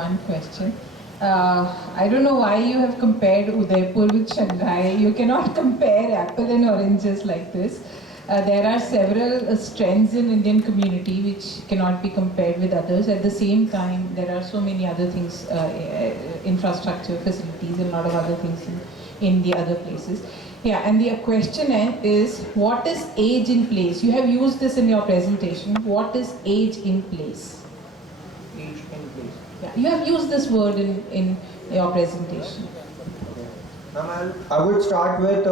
one question. I don't know why you have compared Udaipur with Shanghai. You cannot compare apple and oranges like this. There are several strengths in Indian community which cannot be compared with others. At the same time, there are so many other things, infrastructure, facilities, and a lot of other things in the other places. Yeah, and the question is, what is age in place? You have used this in your presentation. What is age in place? Age in place. Yeah, you have used this word in your presentation. I would start with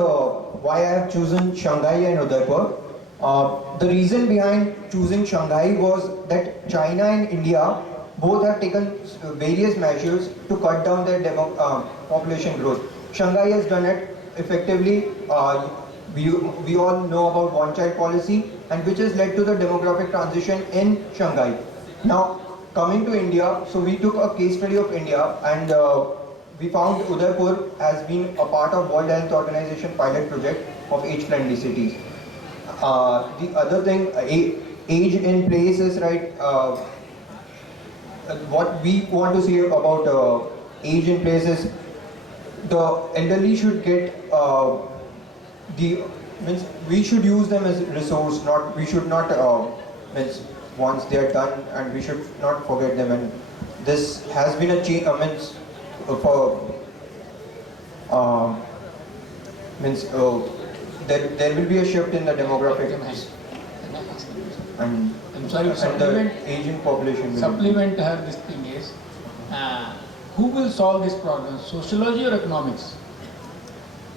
why I have chosen Shanghai and Udaipur. The reason behind choosing Shanghai was that China and India both have taken various measures to cut down their population growth. Shanghai has done it effectively. We all know about one-child policy, and which has led to the demographic transition in Shanghai. Now, coming to India, so we took a case study of India, and we found Udaipur has been a part of World Health Organization pilot project of age-friendly cities. The other thing, age in place is right. What we want to say about age in place is the elderly should get means we should use them as a resource. Not we should not means once they are done, and we should not forget them. And this has been a change. There will be a shift in the demographic and I'm sorry, the aging population. Supplement her this thing is, who will solve this problem, sociology or economics?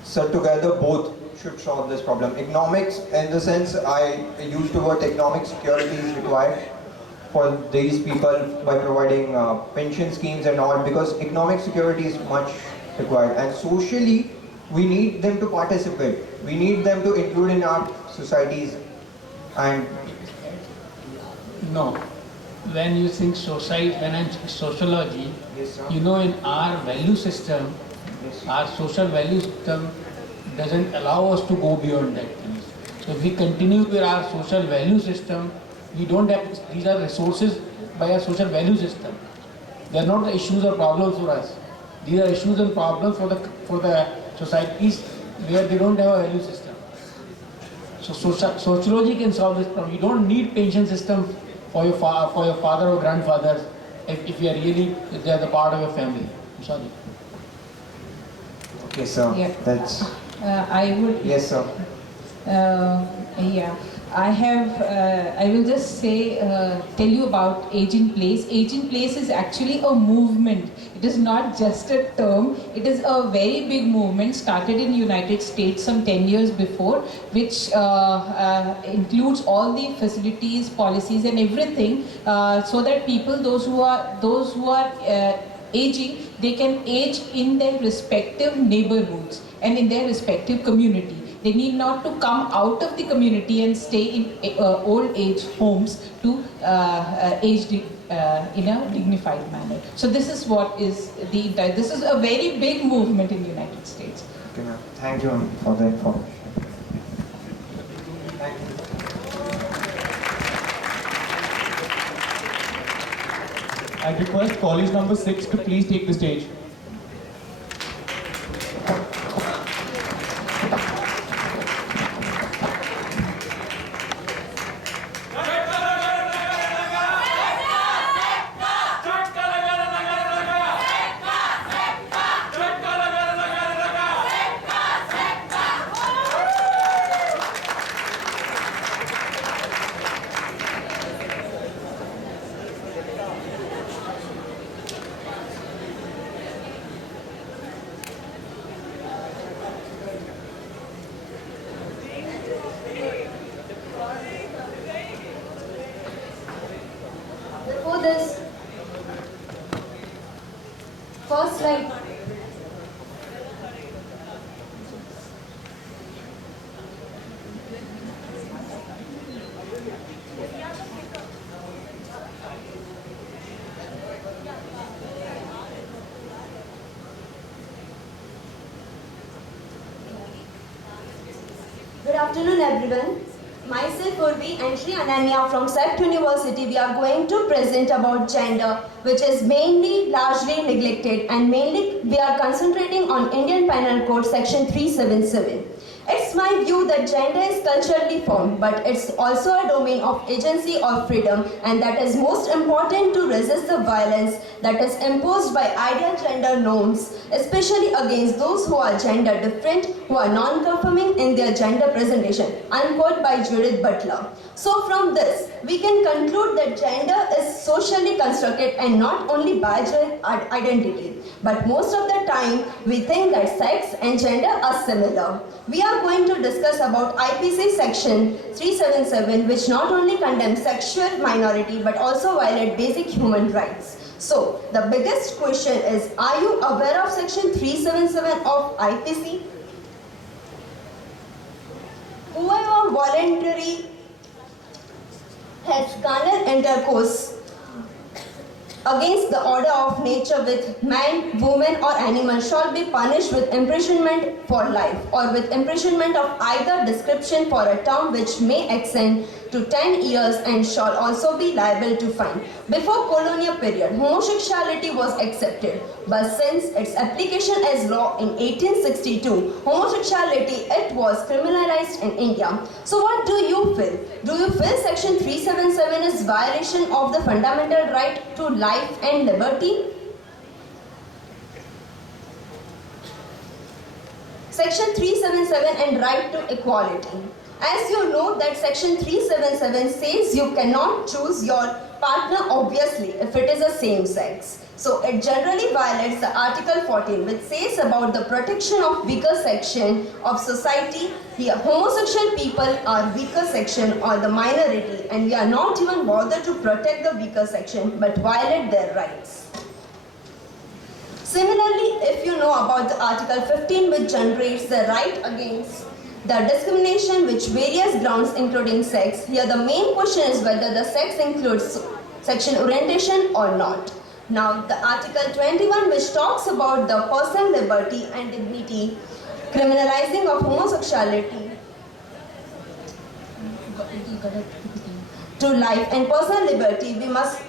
So together both should solve this problem. Economics, in the sense I use the word economic security is required for these people by providing pension schemes and all, because economic security is much required, and socially we need them to participate. We need them to include in our societies. And No. When you think society, when I'm sociology, yes, sir. you know, in our value system, Yes. our social value system doesn't allow us to go beyond that. So if we continue with our social value system, we don't have, these are resources by our social value system. They are not the issues or problems for us. These are issues and problems for the societies where they don't have a value system. So sociology can solve this problem. You don't need pension system for your father or grandfather if you are really, if they are the part of your family. I'm sorry. Okay, sir. Yeah. That's I would. yes, sir. Yeah, I will just say, tell you about age in place. Age in place is actually a movement. It is not just a term. It is a very big movement started in United States some 10 years before, which includes all the facilities, policies and everything, so that people, those who are aging, they can age in their respective neighborhoods and in their respective community. They need not to come out of the community and stay in old age homes to age in a dignified manner. So this is what is this is a very big movement in the United States. Okay, ma'am. Thank you for the information. Thank you. I request college number 6 to please take the stage. Before this, first slide. Good afternoon, everyone. Myself Urvi and Shri Ananya from SET University, we are going to present about gender which is mainly largely neglected, and mainly we are concentrating on Indian Penal Code section 377. It's my view that gender is culturally formed, but it's also a domain of agency or freedom, and that is most important to resist the violence that is imposed by ideal gender norms, especially against those who are gender different, who are non-conforming in their gender presentation, unquote by Judith Butler. So from this, we can conclude that gender is socially constructed and not only biological identity. But most of the time, we think that sex and gender are similar. We are going to discuss about IPC section 377, which not only condemns sexual minority but also violate basic human rights. So, the biggest question is, are you aware of section 377 of IPC? Whoever voluntarily has carnal intercourse against the order of nature with man, woman or animal shall be punished with imprisonment for life or with imprisonment of either description for a term which may extend to 10 years and shall also be liable to fine. Before colonial period, homosexuality was accepted, but since its application as law in 1862, homosexuality it was criminalized in India. So what do you feel? Do you feel section 377 is violation of the fundamental right to life and liberty? Section 377 and right to equality. As you know that section 377 says you cannot choose your partner obviously if it is a same sex. So it generally violates the Article 14 which says about the protection of weaker section of society. Here homosexual people are weaker section or the minority, and we are not even bothered to protect the weaker section but violate their rights. Similarly, if you know about the Article 15 which generates the right against the discrimination which various grounds including sex, here the main question is whether the sex includes sexual orientation or not. Now the Article 21 which talks about the personal liberty and dignity, criminalizing of homosexuality to life and personal liberty, we must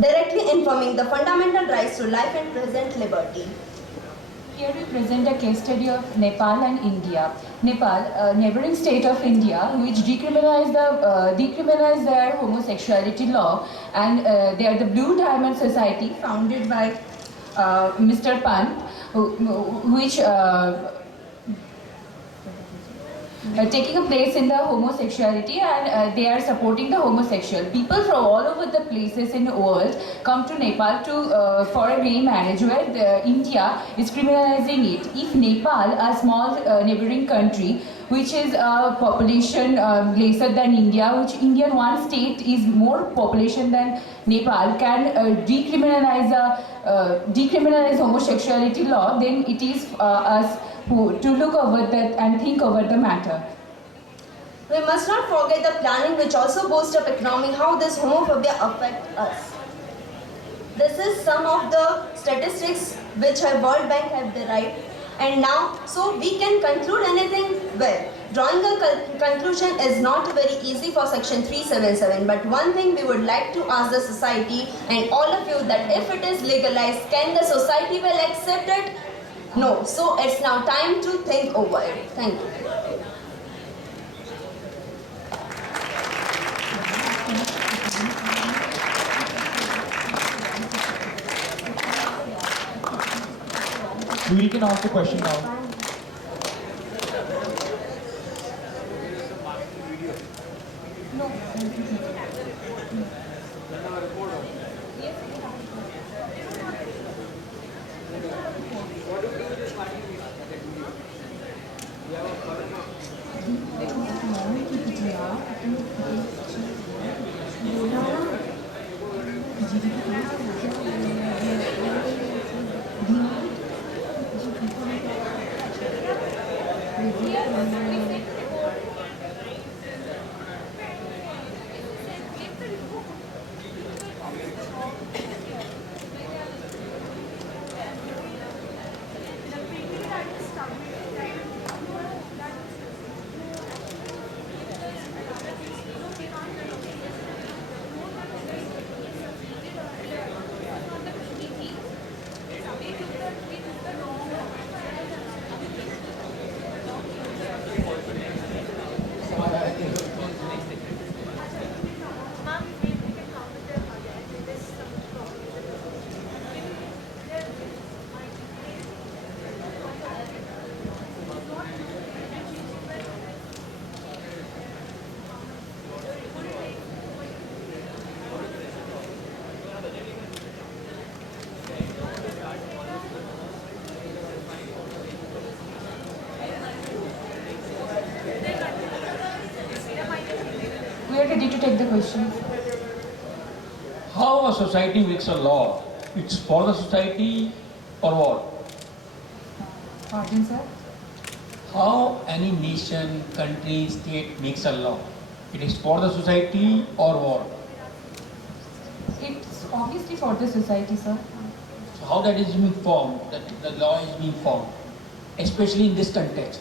directly informing the fundamental rights to life and present liberty. Here we present a case study of Nepal and India. Nepal, a neighboring state of India, which decriminalized their homosexuality law, and they are the Blue Diamond Society, founded by Mr. Pant, which taking a place in the homosexuality, and they are supporting the homosexual. People from all over the places in the world come to Nepal to for a gay marriage, where India is criminalizing it. If Nepal, a small neighboring country, which is a population lesser than India, which Indian one state is more population than Nepal, can decriminalize homosexuality law, then it is us to look over that and think over the matter. We must not forget the planning which also boosts up economy, how this homophobia affects us. This is some of the statistics which World Bank have derived, and now so we can conclude anything well. Drawing a conclusion is not very easy for section 377, but one thing we would like to ask the society and all of you, that if it is legalized, can the society will accept it? No. So it's now time to think over it. Thank you. We can ask the question now. ready to take the questions. How a society makes a law? It's for the society or what? Pardon, sir? How any nation, country, state makes a law? It is for the society or what? It's obviously for the society, sir. So how that is being formed, that the law is being formed, especially in this context?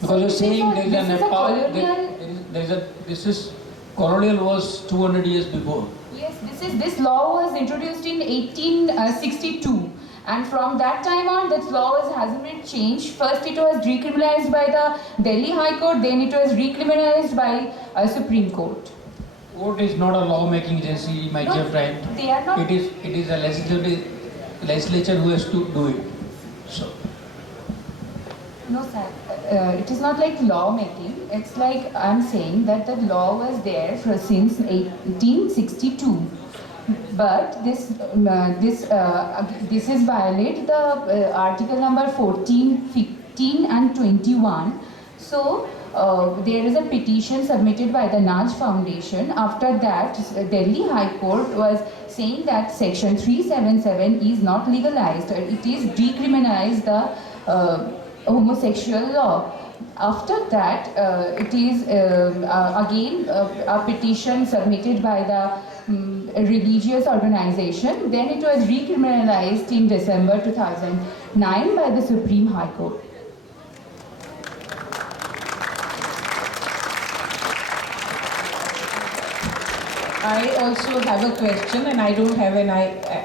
Because you're saying there is a Nepal, this is colonial was 200 years before. Yes, this law was introduced in 1862, and from that time on, this law hasn't been changed. First, it was decriminalized by the Delhi High Court, then it was recriminalized by Supreme Court. Court is not a law-making agency, my No, dear friend. they are not. It is a legislature who has to do it. So. No, sir. It is not like law making. It's like I'm saying that the law was there since 1862. But this is violate the article number 14, 15 and 21. So there is a petition submitted by the Naj Foundation. After that, Delhi High Court was saying that section 377 is not legalized. It is decriminalized the homosexual law. After that, it is again a petition submitted by the religious organization. Then it was recriminalized in December 2009 by the Supreme High Court. I also have a question, and I don't have an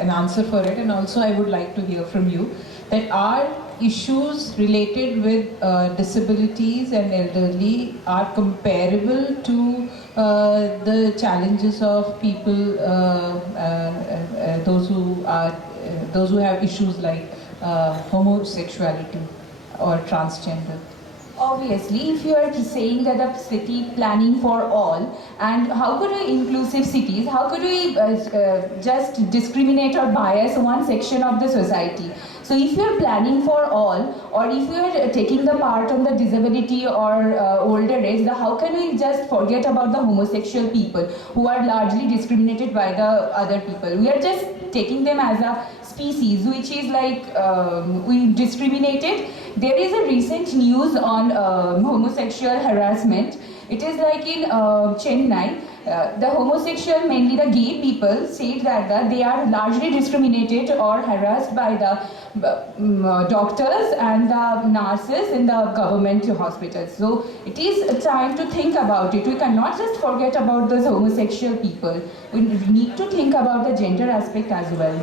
answer for it, and also I would like to hear from you that are issues related with disabilities and elderly are comparable to the challenges of people, those who have issues like homosexuality or transgender. Obviously, if you are saying that the city planning for all, and how could we inclusive cities, how could we just discriminate or bias one section of the society? So if you are planning for all, or if you are taking the part on the disability or older age, how can we just forget about the homosexual people who are largely discriminated by the other people? We are just taking them as a species, which is like we discriminated. There is a recent news on homosexual harassment. It is like in Chennai, the homosexual, mainly the gay people, say that they are largely discriminated or harassed by the doctors and the nurses in the government hospitals. So it is a time to think about it. We cannot just forget about those homosexual people. We need to think about the gender aspect as well.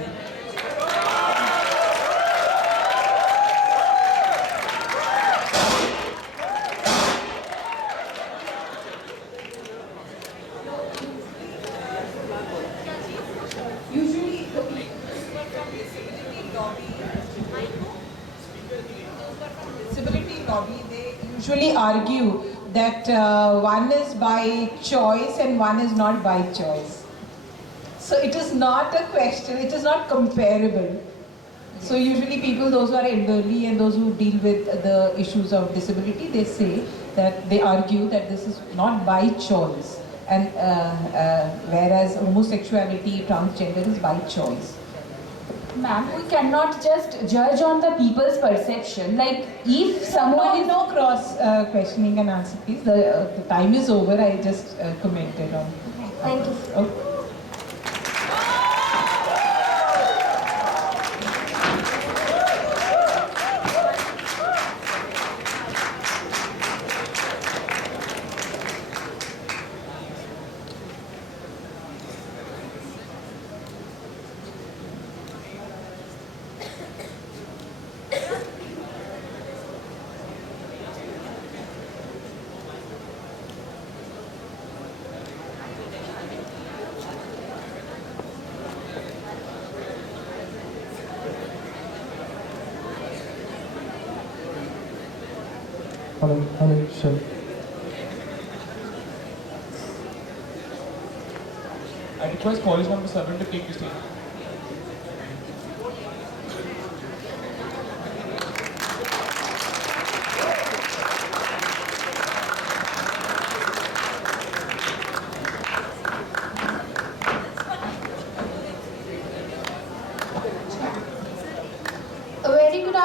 Usually argue that one is by choice and one is not by choice. So it is not a question, it is not comparable. So usually people, those who are elderly and those who deal with the issues of disability, they say that they argue that this is not by choice, and whereas homosexuality, transgender is by choice. Ma'am, we cannot just judge on the people's perception. Like, if someone No cross questioning and answer, please. The time is over. I just commented on. Thank you. Okay. Hello, sir. I request college number 7 to take the stage.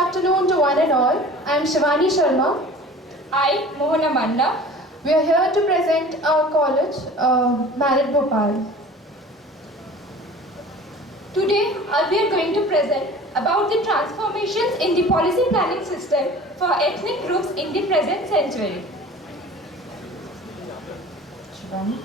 afternoon to one and all. I am Shivani Sharma. I, Mohana Manna. We are here to present our college, Merit Bhopal. Today, we are going to present about the transformations in the policy planning system for ethnic groups in the present century. Shivani.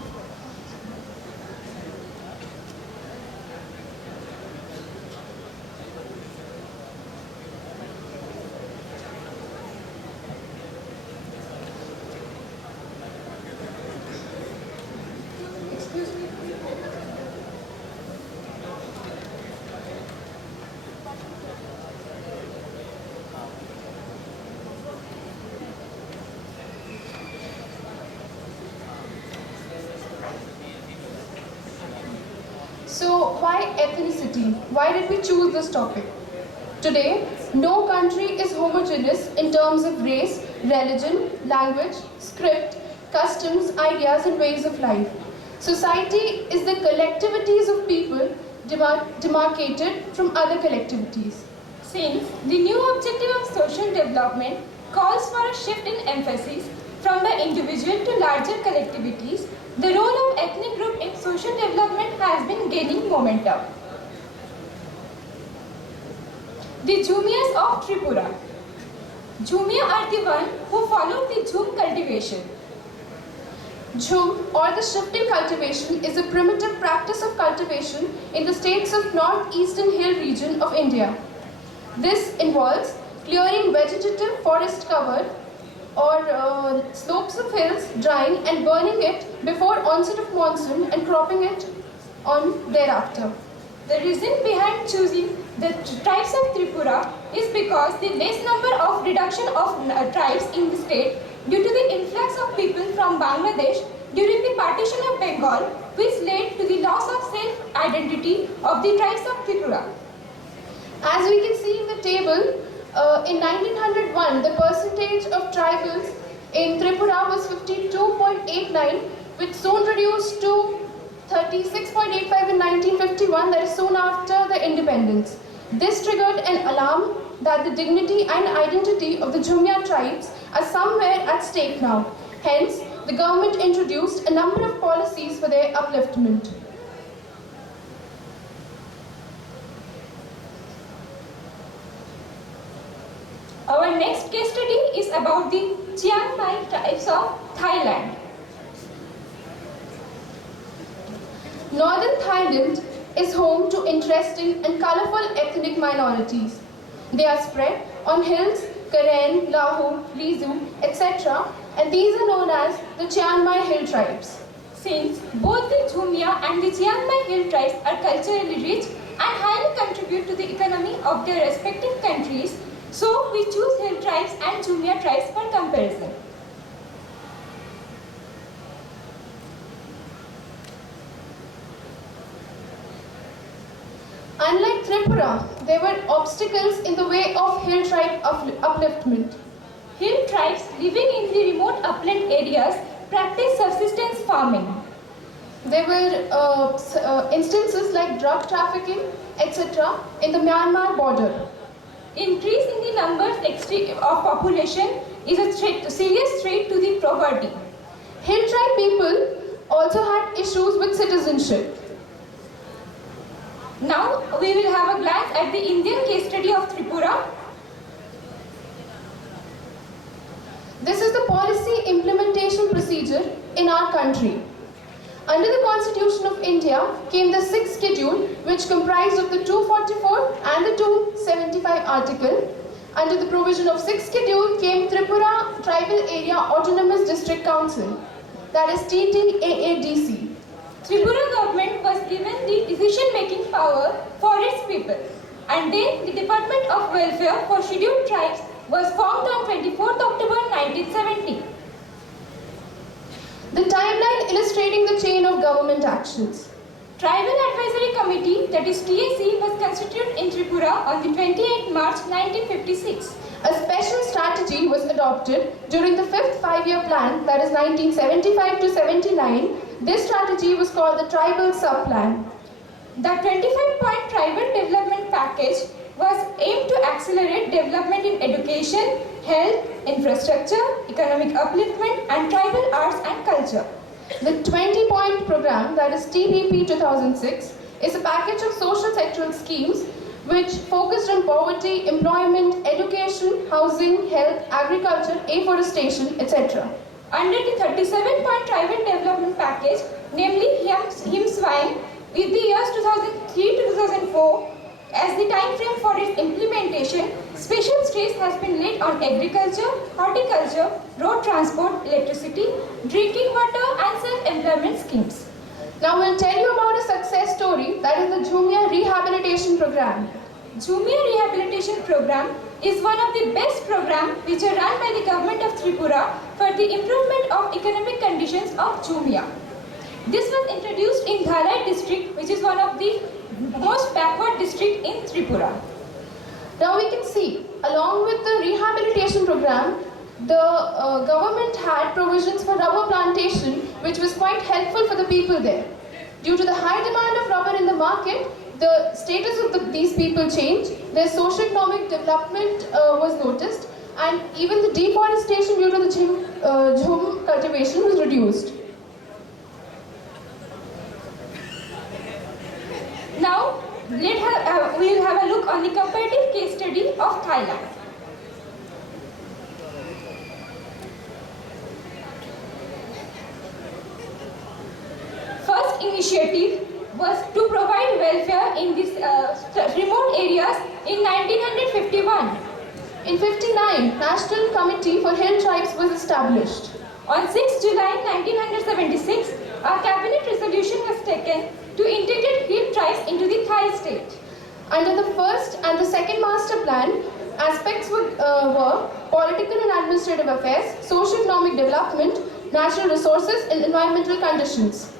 So, why ethnicity? Why did we choose this topic? Today, no country is homogeneous in terms of race, religion, language, script, customs, ideas, and ways of life. Society is the collectivities of people demarcated from other collectivities. Since the new objective of social development calls for a shift in emphasis from the individual to larger collectivities, the role of ethnic group in social development has been gaining momentum. The Jhumias of Tripura. Jhumia are the one who follow the Jhum cultivation. Jhum, or the shifting cultivation, is a primitive practice of cultivation in the states of northeastern hill region of India. This involves clearing vegetative forest cover or slopes of hills, drying and burning it before onset of monsoon and cropping it on thereafter. The reason behind choosing the tribes of Tripura is because the less number of reduction of tribes in the state due to the influx of people from Bangladesh during the partition of Bengal, which led to the loss of self-identity of the tribes of Tripura. As we can see in the table, in 1901, the percentage of tribals in Tripura was 52.89, which soon reduced to 36.85 in 1951, that is soon after the independence. This triggered an alarm that the dignity and identity of the Jhumia tribes are somewhere at stake now. Hence, the government introduced a number of policies for their upliftment. Our next case study is about the Chiang Mai tribes of Thailand. Northern Thailand is home to interesting and colorful ethnic minorities. They are spread on hills, Karen, Lahu, Lizu, etc. and these are known as the Chiang Mai hill tribes. Since both the Jhumia and the Chiang Mai hill tribes are culturally rich and highly contribute to the economy of their respective countries, so we choose hill tribes and Jhumia tribes for comparison. Unlike Tripura, there were obstacles in the way of hill tribe upliftment. Hill tribes living in the remote upland areas practice subsistence farming. There were instances like drug trafficking, etc. in the Myanmar border. Increase in the numbers of population is a serious threat to the poverty. Hill tribe people also had issues with citizenship. Now we will have a glance at the Indian case study of Tripura. This is the policy implementation procedure in our country. Under the Constitution of India came the 6th schedule, which comprised of the 244 and the 275 article. Under the provision of 6th schedule came Tripura Tribal Area Autonomous District Council, that is TTAADC. Tripura government was given the decision-making power for its people, and then the Department of Welfare for Scheduled Tribes was formed on 24th October 1970. The timeline illustrating the chain of government actions. Tribal Advisory Committee, that is TAC, was constituted in Tripura on the 28th March 1956. A special strategy was adopted during the 5th five-year plan, that is 1975 to 79. This strategy was called the Tribal Sub-Plan. The 25-point Tribal Development Package was aimed to accelerate development in education, health, infrastructure, economic upliftment, and tribal arts and culture. The 20-point program, that is TPP 2006, is a package of social sectoral schemes which focused on poverty, employment, education, housing, health, agriculture, afforestation, etc. Under the 37-point tribal development package, namely HIMSWINE, with the years 2003 to 2004 as the time frame for its implementation, special stress has been laid on agriculture, horticulture, road transport, electricity, drinking water and self-employment schemes. Now we'll tell you about a success story, that is the Jumia Rehabilitation Program. Jumia Rehabilitation Program is one of the best programs which are run by the government of Tripura for the improvement of economic conditions of Jumia. This was introduced in Dhalai district, which is one of the most backward district in Tripura. Now we can see, along with the rehabilitation program, the government had provisions for rubber plantation, which was quite helpful for the people there. Due to the high demand of rubber in the market, the status of these people changed, their socio-economic development was noticed, and even the deforestation due to the jhum cultivation was reduced. Now, we will have a look on the comparative case study of Thailand. First initiative was to provide welfare in these remote areas in 1951. In 59, National Committee for Hill Tribes was established. On 6 July 1976, a cabinet resolution was taken to integrate hill tribes into the Thai state. Under the first and the second master plan, aspects were political and administrative affairs, socio-economic development, natural resources and environmental conditions.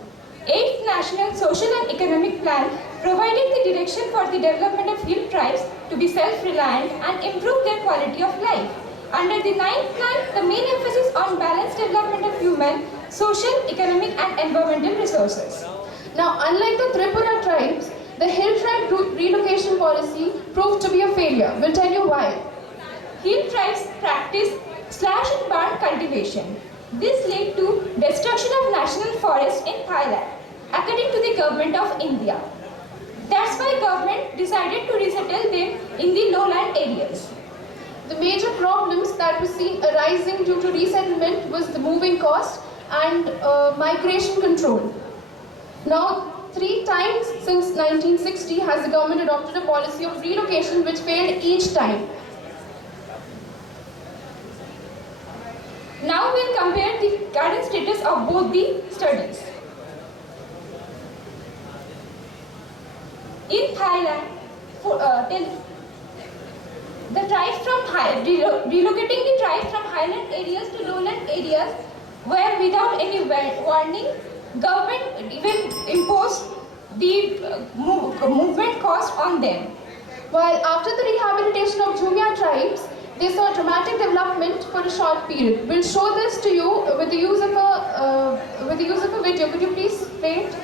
8th National Social and Economic Plan provided the direction for the development of hill tribes to be self-reliant and improve their quality of life. Under the 9th plan, the main emphasis on balanced development of human, social, economic and environmental resources. Now, unlike the Tripura tribes, the hill tribe relocation policy proved to be a failure. We'll tell you why. Hill tribes practice slash and burn cultivation. This led to destruction of national forests in Thailand, according to the government of India. That's why government decided to resettle them in the lowland areas. The major problems that were seen arising due to resettlement was the moving cost and migration control. Now, 3 times since 1960 has the government adopted a policy of relocation which failed each time. Now we'll compare the current status of both the studies. In Thailand, the tribes from relocating the tribes from highland areas to lowland areas where without any warning, government even imposed the movement cost on them. While after the rehabilitation of Jumia tribes, they saw dramatic development for a short period. We'll show this to you with the use of a video. Could you please play it?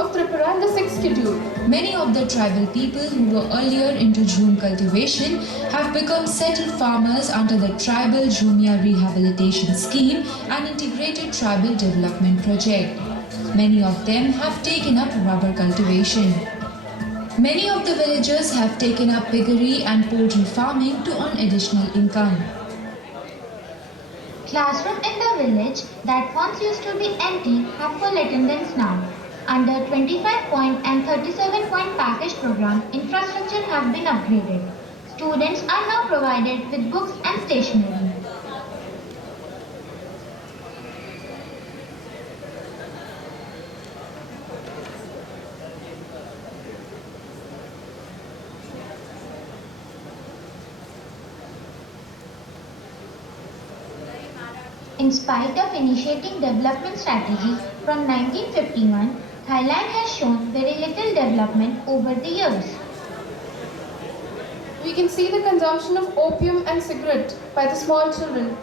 Of Tripura in the 6th schedule. Many of the tribal people who were earlier into jhum cultivation have become settled farmers under the Tribal Jumia Rehabilitation Scheme and Integrated Tribal Development Project. Many of them have taken up rubber cultivation. Many of the villagers have taken up piggery and poultry farming to earn additional income. Classroom in the village that once used to be empty have full attendance now. Under 25-point and 37-point package program, infrastructure have been upgraded. Students are now provided with books and stationery. In spite of initiating development strategies from 1951, Thailand has shown very little development over the years. We can see the consumption of opium and cigarette by the small children.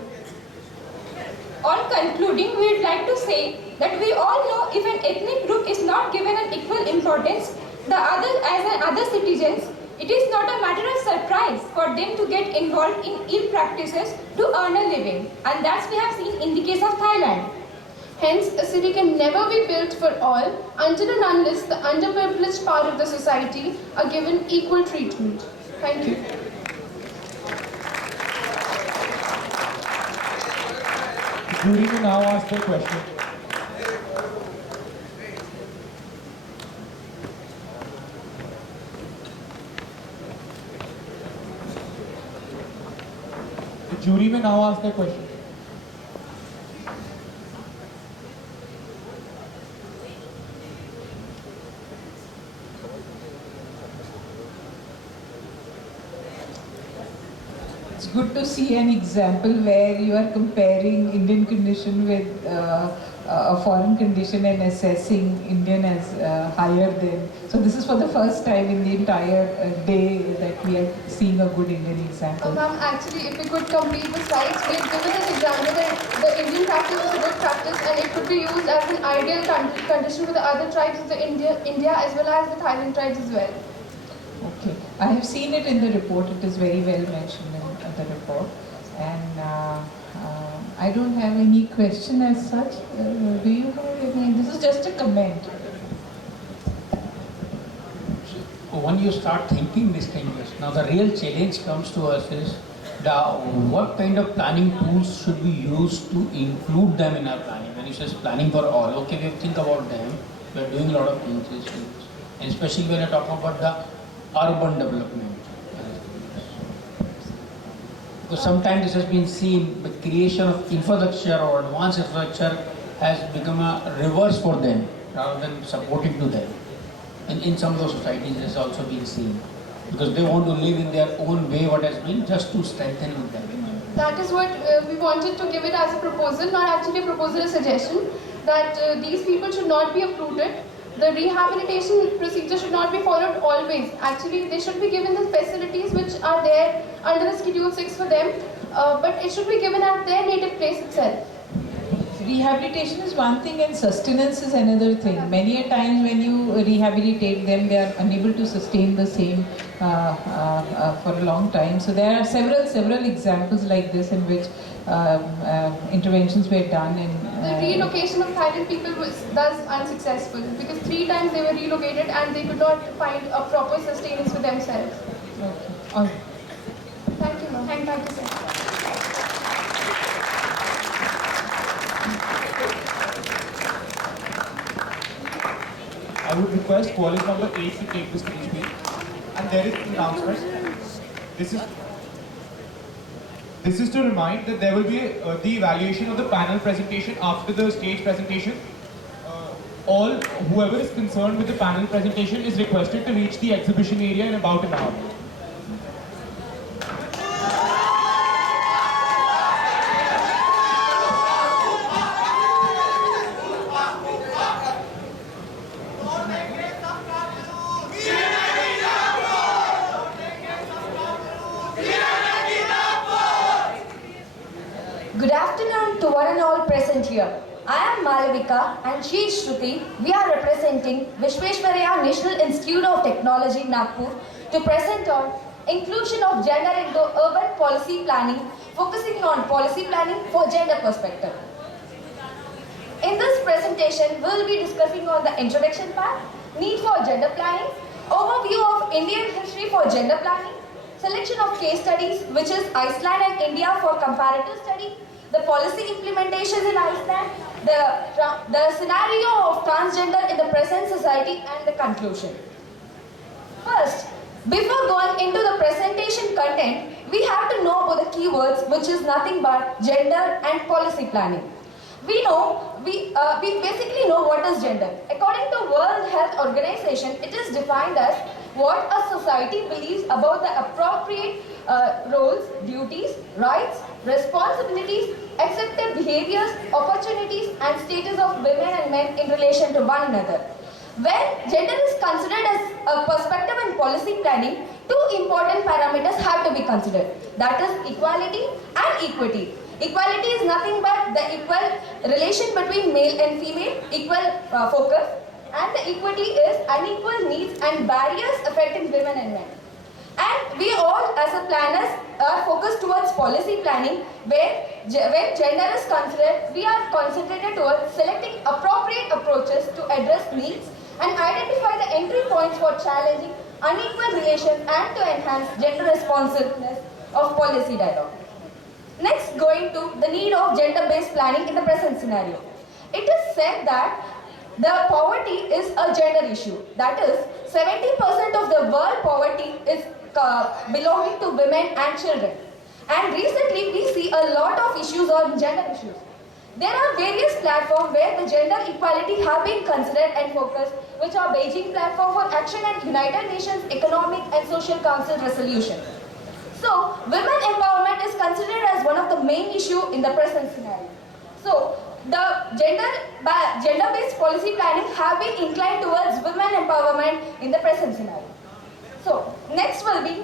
On concluding, we would like to say that we all know if an ethnic group is not given an equal importance as other citizens, it is not a matter of surprise for them to get involved in ill practices to earn a living. And that's we have seen in the case of Thailand. Hence, a city can never be built for all until and unless the underprivileged part of the society are given equal treatment. Thank you. The jury will now ask their question. The jury may now ask their question. It's good to see an example where you are comparing Indian condition with a foreign condition and assessing Indian as higher than. So this is for the first time in the entire day that we are seeing a good Indian example. Ma'am, actually, if we could complete the slides, we have given an example that the Indian practice is a good practice and it could be used as an ideal condition for the other tribes of the India as well as the Thailand tribes as well. Okay, I have seen it in the report. It is very well mentioned in the report, and I don't have any question as such. Do you have any? This is just a comment. When you start thinking these things, now the real challenge comes to us is what kind of planning tools should we use to include them in our planning. When you say planning for all, okay, we think about them. We are doing a lot of things, and especially when you're talking about the urban development. Because sometimes this has been seen, the creation of infrastructure or advanced infrastructure has become a reverse for them rather than supporting to them. And in some of those societies this has also been seen. Because they want to live in their own way what has been just to strengthen with them. That is what we wanted to give it as a proposal, not actually a proposal, a suggestion, that these people should not be uprooted. The rehabilitation procedure should not be followed always. Actually, they should be given the facilities which are there under the Schedule 6 for them, but it should be given at their native place itself. Rehabilitation is one thing and sustenance is another thing. Many a times when you rehabilitate them, they are unable to sustain the same for a long time. So there are several examples like this in which interventions were done. The relocation of Thailand people was thus unsuccessful because 3 times they were relocated and they could not find a proper sustenance for themselves. Okay. Thank you, ma'am. Thank you, sir. I would request college number 8 to take the stage, please. And there is an announcement. This is to remind that there will be the evaluation of the panel presentation after the stage presentation. Whoever is concerned with the panel presentation is requested to reach the exhibition area in about an hour. Good afternoon to one and all present here. I am Malavika and she is Shruti. We are representing Vishweshwaraya National Institute of Technology, Nagpur, to present on inclusion of gender into urban policy planning, focusing on policy planning for gender perspective. In this presentation, we will be discussing on the introduction part, need for gender planning, overview of Indian history for gender planning, selection of case studies, which is Iceland and India for comparative study, the policy implementations in Iceland, the scenario of transgender in the present society, and the conclusion. First, Before going into the presentation content, we have to know about the keywords, which is nothing but gender and policy planning. We basically know what is gender. According to World Health Organization, it is defined as what a society believes about the appropriate roles, duties, rights, responsibilities, accepted behaviors, opportunities, and status of women and men in relation to one another. When gender is considered as a perspective in policy planning, two important parameters have to be considered. That is equality and equity. Equality is nothing but the equal relation between male and female, equal focus, and the equity is unequal needs and barriers affecting women and men. And we all as a planners are focused towards policy planning where when gender is considered, we are concentrated towards selecting appropriate approaches to address needs and identify the entry points for challenging unequal relations and to enhance gender responsiveness of policy dialogue. Next, going to the need of gender-based planning in the present scenario. It is said that the poverty is a gender issue. That is, 70% of the world poverty is belonging to women and children. And recently, we see a lot of issues on gender issues. There are various platforms where the gender equality have been considered and focused, which are Beijing Platform for Action and United Nations Economic and Social Council Resolution. So, women empowerment is considered as one of the main issues in the present scenario. So, the gender-based policy planning have been inclined towards women empowerment in the present scenario. So, next will be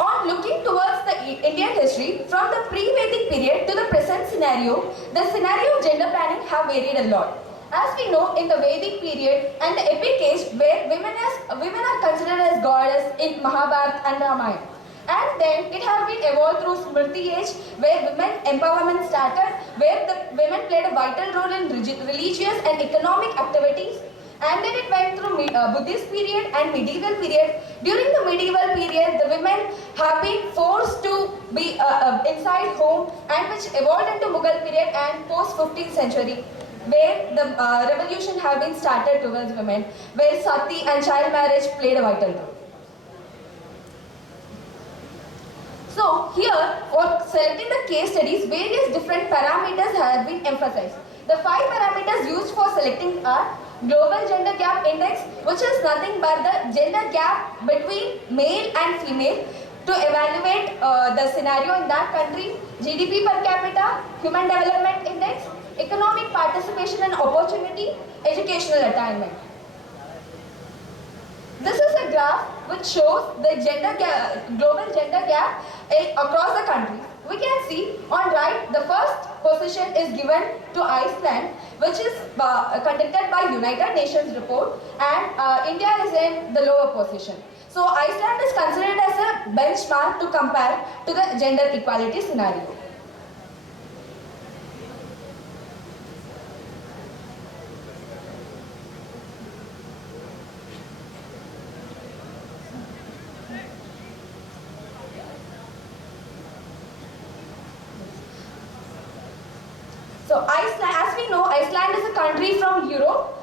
on looking towards the Indian history from the pre-Vedic period to the present scenario, the scenario of gender planning have varied a lot. As we know, in the Vedic period and the epic age where women are considered as goddess in Mahabharata and Ramayana. And then it has been evolved through Smriti age where women empowerment started, where the women played a vital role in religious and economic activities. And then it went through Buddhist period and medieval period. During the medieval period, the women have been forced to be inside home and which evolved into Mughal period and post 15th century. Where the revolution have been started towards women, where sati and child marriage played a vital role. So here, for selecting the case studies, various different parameters have been emphasized. The 5 parameters used for selecting are Global Gender Gap Index, which is nothing but the gender gap between male and female to evaluate the scenario in that country, GDP per capita, Human Development Index, economic participation and opportunity, educational attainment. This is a graph which shows the global gender gap across the countries. We can see on right, the first position is given to Iceland, which is conducted by United Nations report, and India is in the lower position. So Iceland is considered as a benchmark to compare to the gender equality scenario. So Iceland, as we know, Iceland is a country from Europe.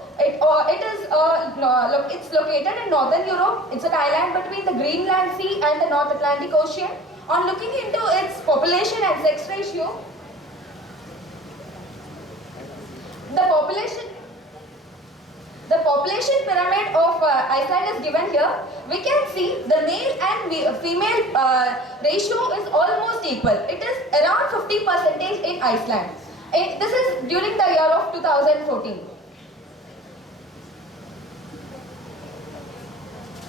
It's located in northern Europe. It's an island between the Greenland Sea and the North Atlantic Ocean. On looking into its population and sex ratio, the population pyramid of Iceland is given here. We can see the male and female ratio is almost equal. It is around 50% in Iceland. This is during the year of 2014.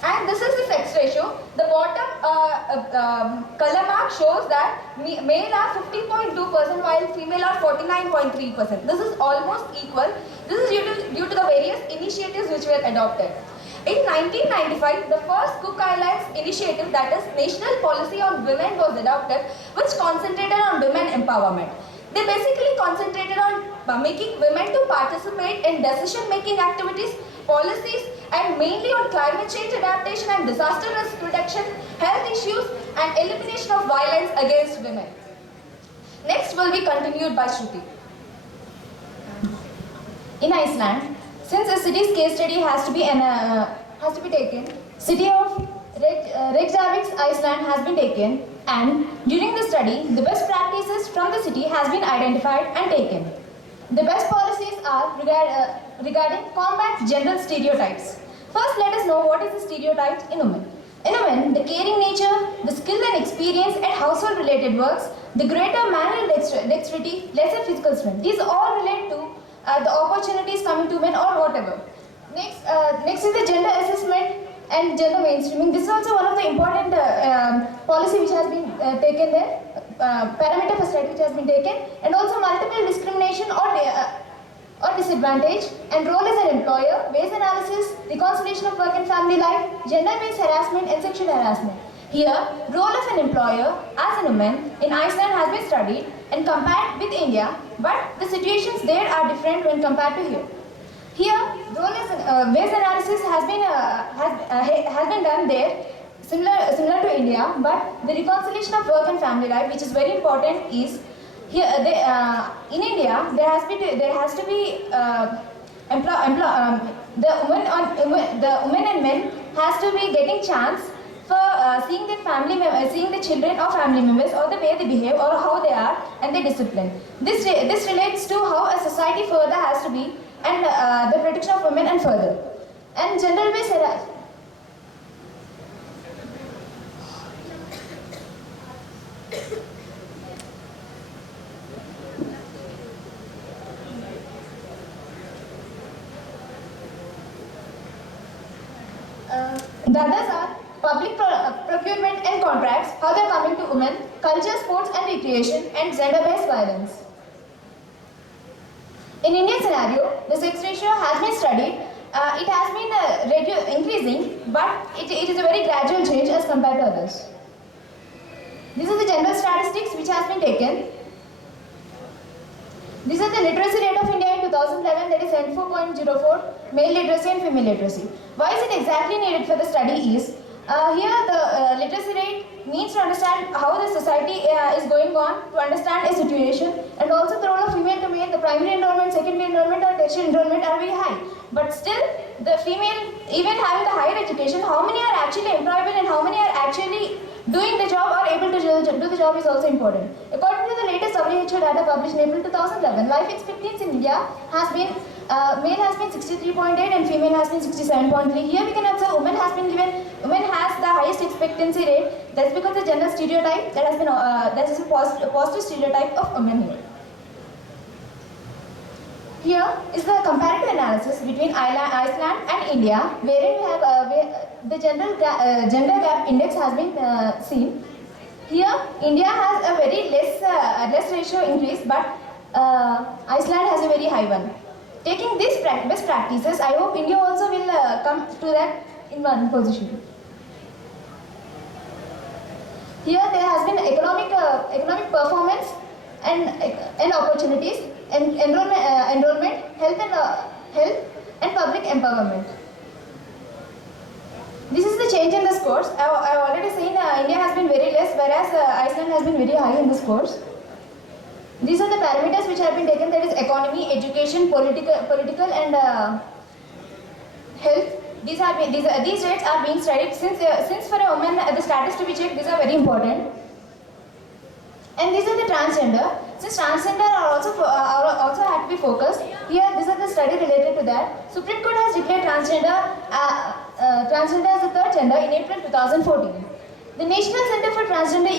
And this is the sex ratio. The bottom color mark shows that male are 50.2% while female are 49.3%. This is almost equal. This is due to the various initiatives which were adopted. In 1995, the first Cook Islands initiative, that is National Policy on Women, was adopted, which concentrated on women empowerment. They basically concentrated on making women to participate in decision-making activities, policies, and mainly on climate change adaptation and disaster risk reduction, health issues, and elimination of violence against women. Next will be continued by Shruti. In Iceland, since a city's case study has to be has to be taken. City of Reykjavik, Iceland has been taken, and during the study, the best practices from the city has been identified and taken. The best policies are regarding combat gender stereotypes. First, let us know what is the stereotypes in women. In women, the caring nature, the skill and experience at household-related works, the greater manual dexterity, lesser physical strength. These all relate to the opportunities coming to men or whatever. Next is the gender assessment and gender mainstreaming. This is also one of the important policy which has been taken there, parameter for study which has been taken, and also multiple discrimination or disadvantage, and role as an employer, wage analysis, reconciliation of work and family life, gender-based harassment and sexual harassment. Here, role of an employer as a woman in Iceland has been studied and compared with India, but the situations there are different when compared to here. Here, role as wage analysis has been done there, similar to India, but the reconciliation of work and family life, which is very important, is here. In India, there has to be the women and men has to be getting chance for seeing the children or family members, or the way they behave or how they are and their discipline. This relates to how a society further has to be, and the protection of women and further. And gender-based harassment. The others are public procurement and contracts, how they are coming to women, culture, sports and recreation, and gender-based violence. In Indian scenario, the sex ratio has been studied. It has been increasing, but it is a very gradual change as compared to others. This is the general statistics which has been taken. This is the literacy rate of India in 2011, that is 74.04, male literacy and female literacy. Why is it exactly needed for the study is, here the literacy rate means to understand how the society is going on, to understand a situation, and also the role of female to male, the primary enrollment, secondary enrollment or tertiary enrollment are very high. But still, the female, even having the higher education, how many are actually employable and how many are actually doing the job or able to do the job is also important. According to the latest WHO data published in April 2011, life expectancy in India has been, male has been 63.8 and female has been 67.3. Here we can observe women has the highest expectancy rate. That's because the gender stereotype that has been, that is a positive stereotype of women here. Here is the comparative analysis between Iceland and India, wherein we have the gender gap index has been seen. Here, India has a very less ratio increase, but Iceland has a very high one. Taking these best practices, I hope India also will come to that in one position. Here, there has been economic performance and opportunities, and enrollment, health and public empowerment. This is the change in the scores. I have already seen India has been very less, whereas Iceland has been very high in the scores. These are the parameters which have been taken, that is economy, education, political and health. These rates are being studied since for a woman the status to be checked, these are very important. And these are the transgender. Since transgender are also have to be focused, here these are the study related to that. Supreme Court has declared transgender as the third gender in April 2014. The National Center for Transgender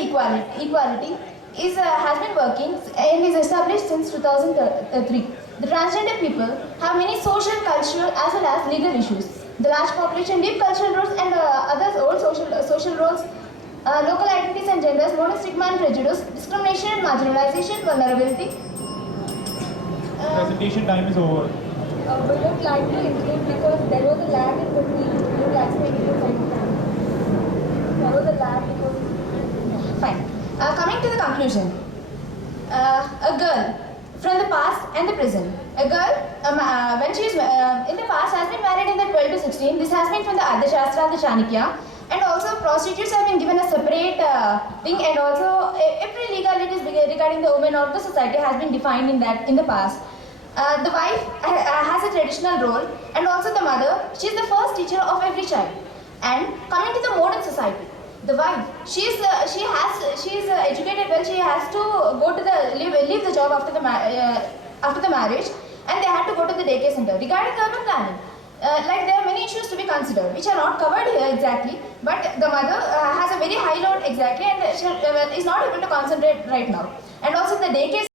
Equality has been working and is established since 2003. The transgender people have many social, cultural as well as legal issues. The large population, deep cultural roots and other old social roles, local identities and genders, modern stigma and prejudice, discrimination and marginalization, vulnerability. Presentation time is over. We would like to include, because there was a lag in between, we would like to include there was a lag because... Fine. Coming to the conclusion. A girl from the past and the present. A girl, when she is in the past, has been married in the 12 to 16. This has been from the Ardhashastra, the Chanakya. And also prostitutes have been given a separate thing, and also every legalities regarding the women or the society has been defined in the past. The wife has a traditional role, and also the mother. She is the first teacher of every child. And coming to the modern society, the wife, she is educated well. She has to go to leave the job after the marriage, and they had to go to the daycare center. Regarding urban planning, like there are many issues to be considered, which are not covered here exactly. But the mother has a very high load exactly, and she is not able to concentrate right now. And also the daycare